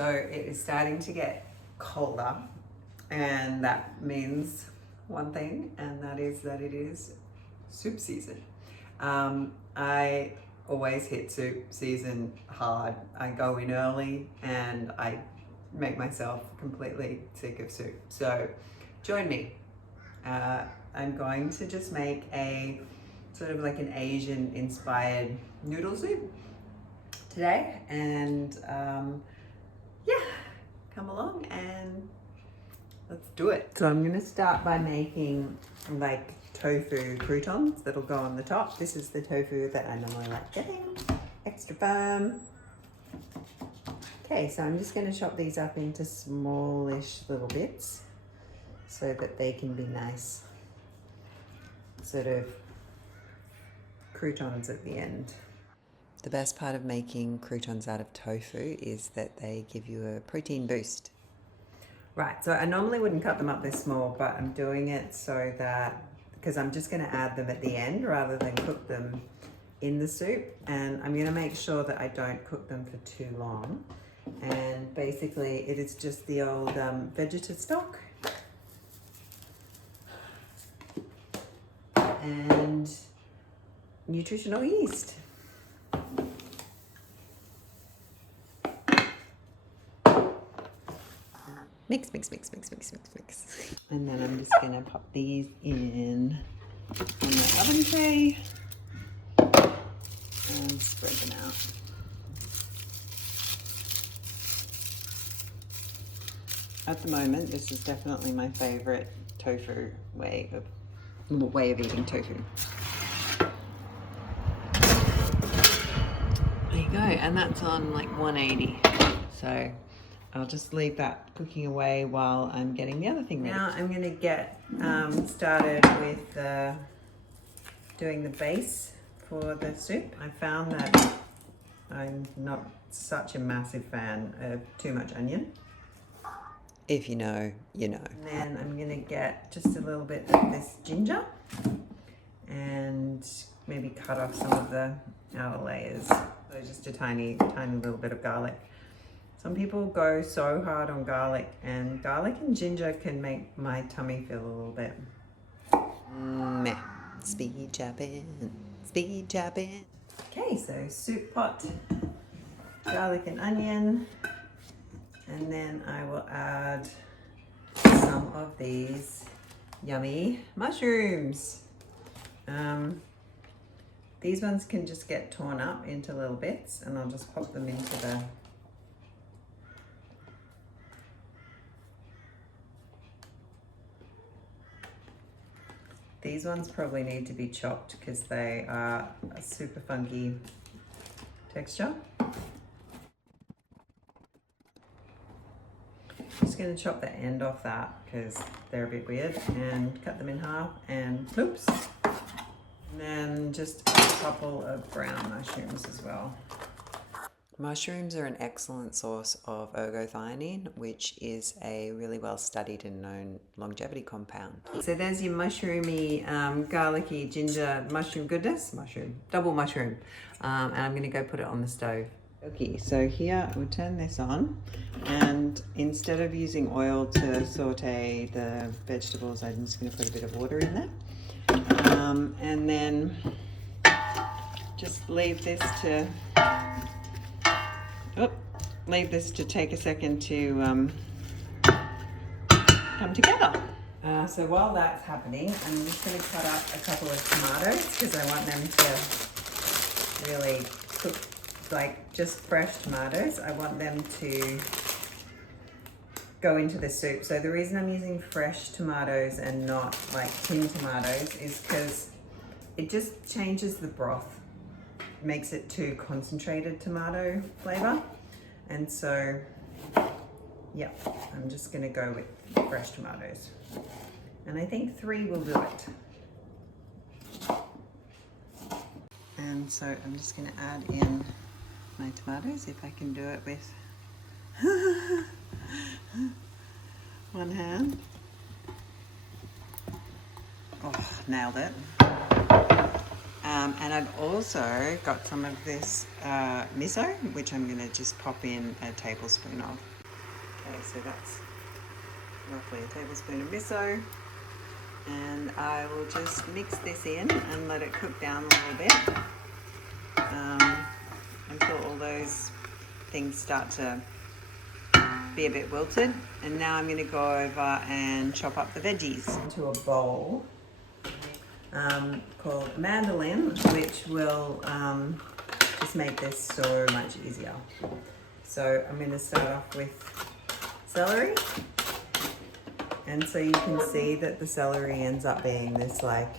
So it is starting to get colder, and that means one thing, and that is that it is soup season. I always hit soup season hard. I go in early and I make myself completely sick of soup. So join me. I'm going to just make a sort of like an Asian inspired noodle soup today, and yeah, come along and let's do it. So I'm going to start by making like tofu croutons that'll go on the top. This is the tofu that I normally like getting, extra firm. Okay, so I'm just going to chop these up into smallish little bits so that they can be nice sort of croutons at the end. The best part of making croutons out of tofu is that they give you a protein boost. Right, so I normally wouldn't cut them up this small, but I'm doing it so that, because I'm just going to add them at the end rather than cook them in the soup, and I'm going to make sure that I don't cook them for too long. And basically it is just the old Vegeta stock and nutritional yeast. Mix, mix, mix, mix, mix, mix, mix. And then I'm just gonna pop these in on the oven tray and spread them out. At the moment, this is definitely my favorite tofu way of eating tofu. There you go, and that's on like 180. So I'll just leave that cooking away while I'm getting the other thing ready. Now I'm going to get started with doing the base for the soup. I found that I'm not such a massive fan of too much onion. If you know, you know. And then I'm going to get just a little bit of this ginger and maybe cut off some of the outer layers. So just a tiny little bit of garlic. Some people go so hard on garlic, and ginger can make my tummy feel a little bit meh. Speed chopping, speed chopping. Okay, so soup pot, garlic and onion, and then I will add some of these yummy mushrooms. These ones can just get torn up into little bits, and I'll just pop them into the These ones probably need to be chopped because they are a super funky texture. Just going to chop the end off that because they're a bit weird, and cut them in half, and oops. And then just a couple of brown mushrooms as well. Mushrooms are an excellent source of ergothioneine, which is a really well studied and known longevity compound. So there's your mushroomy, garlicky, ginger, mushroom goodness, double mushroom. And I'm going to go put it on the stove. Okay, so here we'll turn this on, and instead of using oil to saute the vegetables, I'm just going to put a bit of water in there. And then just leave this to take a second to come together. So while that's happening, I'm just going to cut up a couple of tomatoes because I want them to really cook, like just fresh tomatoes. I want them to go into the soup. So the reason I'm using fresh tomatoes and not like tinned tomatoes is because it just changes the broth, makes it too concentrated tomato flavor. And so, yeah, I'm just gonna go with fresh tomatoes. And I think 3 will do it. And so I'm just gonna add in my tomatoes, if I can do it with one hand. Oh, nailed it. And I've also got some of this miso, which I'm going to just pop in a tablespoon of. Okay, so that's roughly a tablespoon of miso. And I will just mix this in and let it cook down a little bit until all those things start to be a bit wilted. And now I'm going to go over and chop up the veggies into a bowl called mandolin, which will just make this so much easier. So I'm going to start off with celery. And so you can see that the celery ends up being this like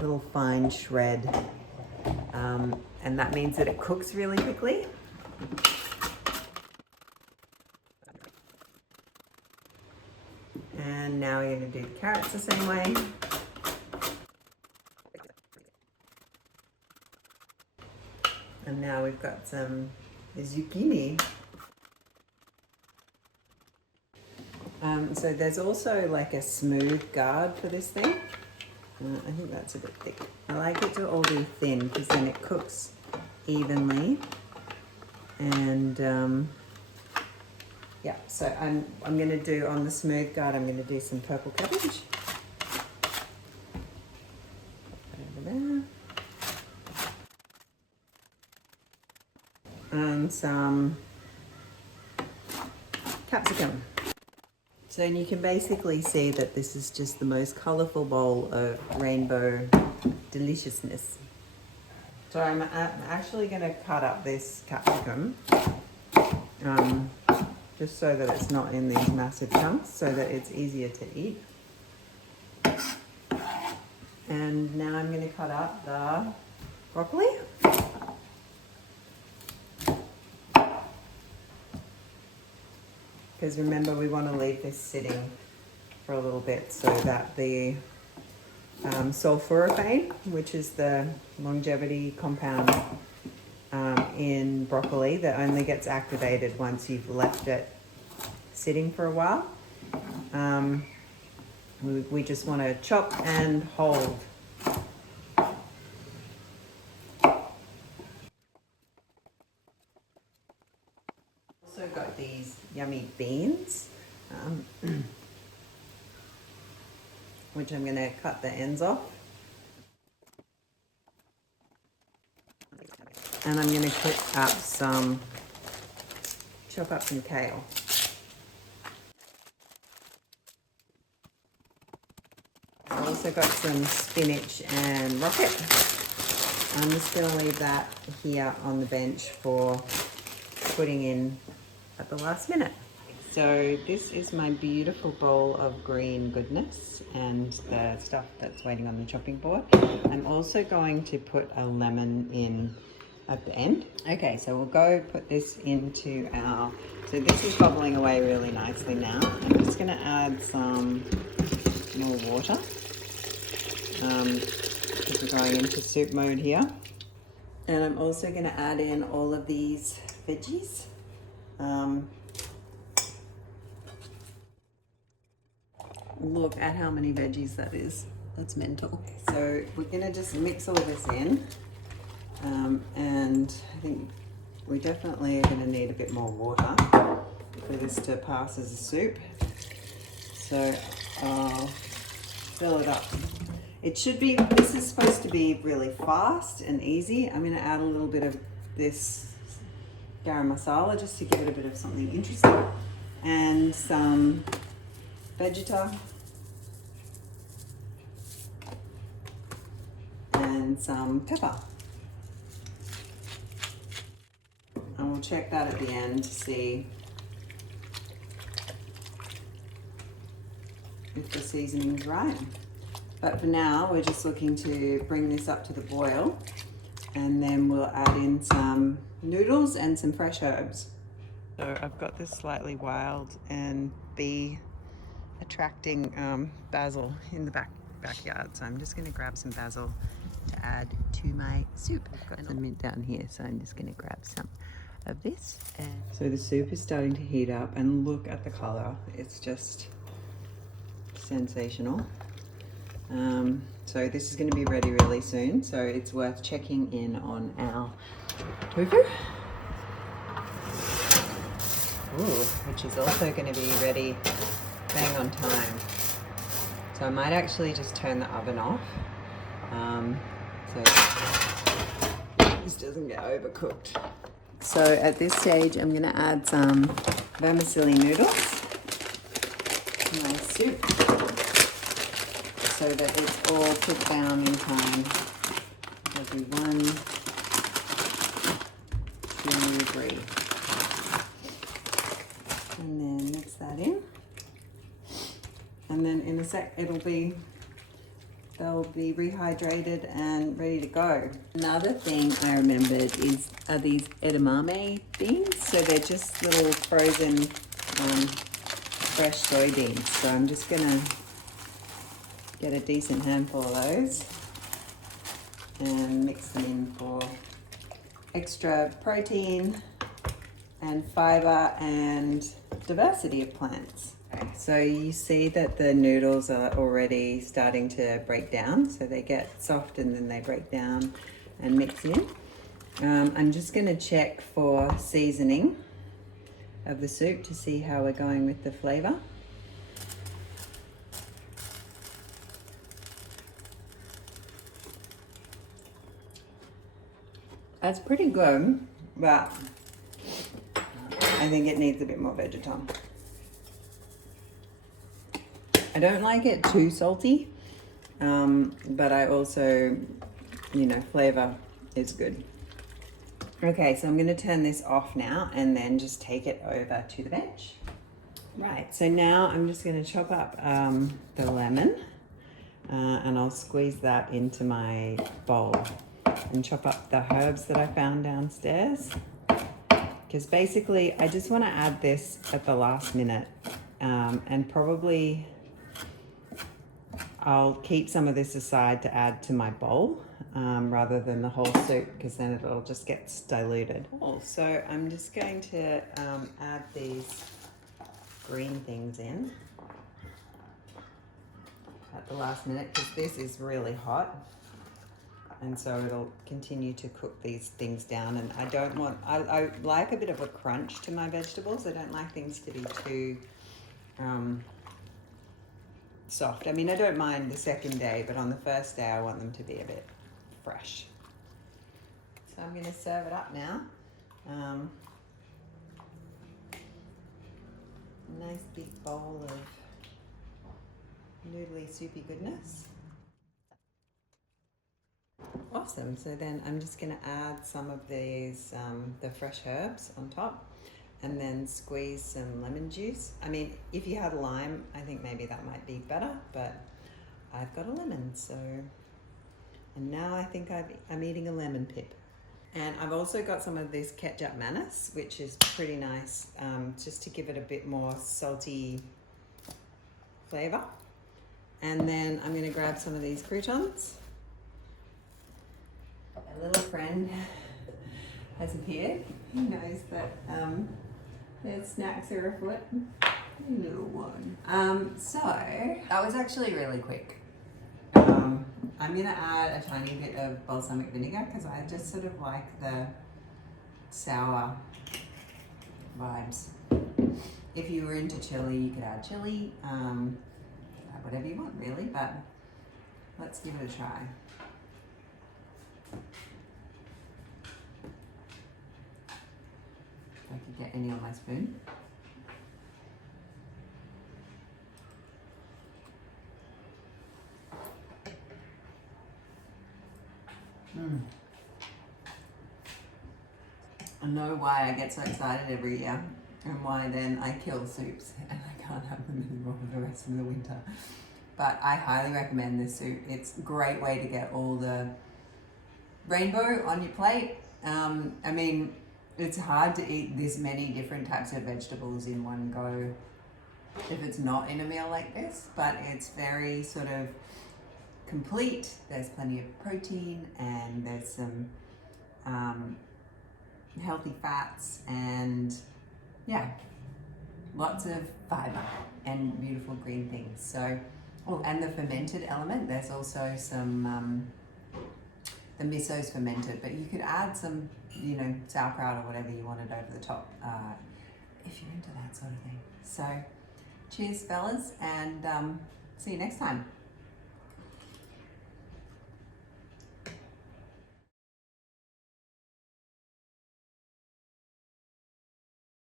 little fine shred. And that means that it cooks really quickly. And now we're going to do the carrots the same way. And now we've got some zucchini. So there's also like a smooth guard for this thing. I think that's a bit thick. I like it to all be thin because then it cooks evenly. And yeah, so I'm going to do on the smooth guard, I'm going to do some purple cabbage. Over there. And some capsicum. So you can basically see that this is just the most colourful bowl of rainbow deliciousness. So I'm actually going to cut up this capsicum just so that it's not in these massive chunks, so that it's easier to eat. And now I'm going to cut up the broccoli. Because remember, we want to leave this sitting for a little bit so that the sulforaphane, which is the longevity compound in broccoli that only gets activated once you've left it sitting for a while. We just want to chop and hold. Also got these yummy beans, which I'm going to cut the ends off. And I'm going to chop up some kale. I've also got some spinach and rocket. I'm just going to leave that here on the bench for putting in at the last minute. So this is my beautiful bowl of green goodness and the stuff that's waiting on the chopping board. I'm also going to put a lemon in at the end. Okay, so we'll go put this into so this is bubbling away really nicely now. I'm just going to add some more water because we're going into soup mode here. And I'm also going to add in all of these veggies. Look at how many veggies that is. That's mental. So we're going to just mix all this in. And I think we definitely are going to need a bit more water for this to pass as a soup. So I'll fill it up. This is supposed to be really fast and easy. I'm going to add a little bit of this garam masala just to give it a bit of something interesting. And some Vegeta. And some pepper. And we'll check that at the end to see if the seasoning's right. But for now, we're just looking to bring this up to the boil, and then we'll add in some noodles and some fresh herbs. So I've got this slightly wild and bee attracting basil in the backyard. So I'm just going to grab some basil to add to my soup. I've got some mint down here, so I'm just going to grab some of this. So the soup is starting to heat up, and look at the color. It's just sensational. So this is going to be ready really soon, so it's worth checking in on our tofu. Ooh, which is also going to be ready bang on time. So I might actually just turn the oven off, so this doesn't get overcooked. So at this stage, I'm going to add some vermicelli noodles to my soup, so that it's all cooked down in time. I'll do 1, 2, 3. And then mix that in. And then in a sec, they'll be rehydrated and ready to go. Another thing I remembered are these edamame beans. So they're just little frozen fresh soybeans. So I'm just gonna get a decent handful of those and mix them in for extra protein and fiber and diversity of plants. So you see that the noodles are already starting to break down. So they get soft and then they break down and mix in. I'm just going to check for seasoning of the soup to see how we're going with the flavor. That's pretty good, but I think it needs a bit more Vegeta. I don't like it too salty, but I also, flavor is good. Okay, so I'm going to turn this off now and then just take it over to the bench. Right, so now I'm just going to chop up the lemon and I'll squeeze that into my bowl and chop up the herbs that I found downstairs. Because basically I just want to add this at the last minute, and probably I'll keep some of this aside to add to my bowl rather than the whole soup, because then it'll just get diluted. So I'm just going to add these green things in at the last minute, because this is really hot. And so it'll continue to cook these things down. And I like a bit of a crunch to my vegetables. I don't like things to be too soft. I mean, I don't mind the second day, but on the first day I want them to be a bit fresh. So I'm going to serve it up now. Nice big bowl of noodly soupy goodness. Awesome. So then I'm just going to add some of these, the fresh herbs on top, and then squeeze some lemon juice. I mean, if you had lime, I think maybe that might be better, but I've got a lemon, so. And now I think I'm eating a lemon pip. And I've also got some of this ketchup mayonnaise, which is pretty nice, just to give it a bit more salty flavor. And then I'm going to grab some of these croutons. A little friend has appeared. He knows that their snacks are afoot. Little one. So that was actually really quick. I'm going to add a tiny bit of balsamic vinegar because I just sort of like the sour vibes. If you were into chili, you could add chili, whatever you want really, but let's give it a try. If I could get any on my spoon. I know why I get so excited every year and why then I kill soups and I can't have them anymore for the rest of the winter. But I highly recommend this soup. It's a great way to get all the rainbow on your plate. I mean, it's hard to eat this many different types of vegetables in one go if it's not in a meal like this, but it's very sort of complete. There's plenty of protein and there's some healthy fats and yeah, lots of fiber and beautiful green things. So Oh, and the fermented element, there's also some, the miso's fermented, but you could add some, you know, sauerkraut or whatever you wanted over the top if you're into that sort of thing. So cheers, fellas, and see you next time.